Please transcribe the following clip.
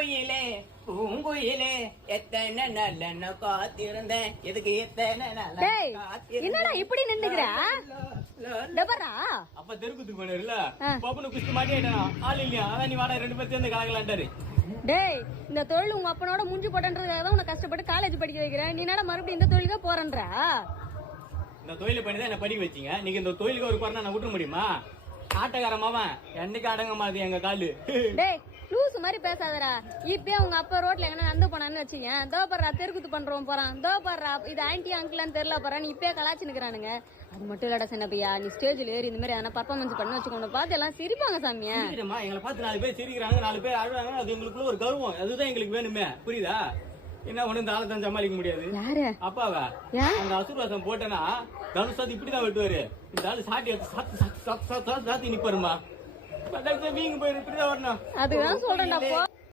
பூங்குயிலே பூங்குயிலே எத்தனை நல்ல காத்திருந்தேன். இதுக்கு எத்தனை நல்ல என்னடா இப்படி நின்னுக்கிற? அப்ப தெருக்குத்துக்கு போனாருல. பப்புனு குஸ்தி மாட்டிட்டானா ஆள் இல்லையா? அதான் நீ வாடா ரெண்டு பேர் சேர்ந்து கலக்கலான்ட்டாரு. டேய் இந்த தொழில் உங்க அப்பனோட முடிஞ்சு போட்டன்றதுக்காக தான் உன்னை கஷ்டப்பட்டு காலேஜ் படிக்க வைக்கிறேன் நீ என்னடா மறுபடியும் இந்த தொழிலுக்கே போறன்றா? இந்த தொழிலை பண்ணி தான் என்ன படிக்க வச்சீங்க. நீங்க இந்த தொழிலுக்கு ஒரு குறைனா நான் விட்டுற முடியுமா? என்னைக்கு அடங்க எங்க காலு? டேய் லூசு மாதிரி பேசாதடா. இப்பயே உங்க அப்பா ரோட்ல எங்கன்னா நடந்து போனான்னு வச்சுங்க தோ பர்றா தெருக்குத்து பண்றோம் போறான். தோ பர்றா இது ஆன்டி அங்கிளான்னு தெரியல போறா நீ இப்பயே கலாச்சு நிக்கிறானுங்க. அது மட்டும் இல்லடா சின்ன பையா நீ ஸ்டேஜ்ல ஏறி இந்த மாதிரி எதனா பர்ஃபார்மன்ஸ் பண்ணி வச்சுக்கோங்க பார்த்து எல்லாம் சிரிப்பாங்க சாமியா எங்களை பார்த்து நாலு பேர் சிரிக்கிறாங்க நாலு பேர் அழுவாங்க. அது எங்களுக்குள்ள ஒரு கௌரவம். அதுதான் எங்களுக்கு வேணுமே. புரியுதா? என்ன ஒண்ணு இந்த ஆளை தான் சமாளிக்க முடியாது? அப்பாவா? அந்த அசுரவாசம் போட்டேன்னா தனுஷாத்து இப்படிதான் வெட்டுவாரு. இந்த ஆளு சாட்டி எடுத்து சாத்து சாத்து சாத்து சாத்து சாத்து சாத்தி நிப்பாருமா வீங்க போயிரு இப்படிதான் வரணும். அதுதான் சொல்றேன்டா போ.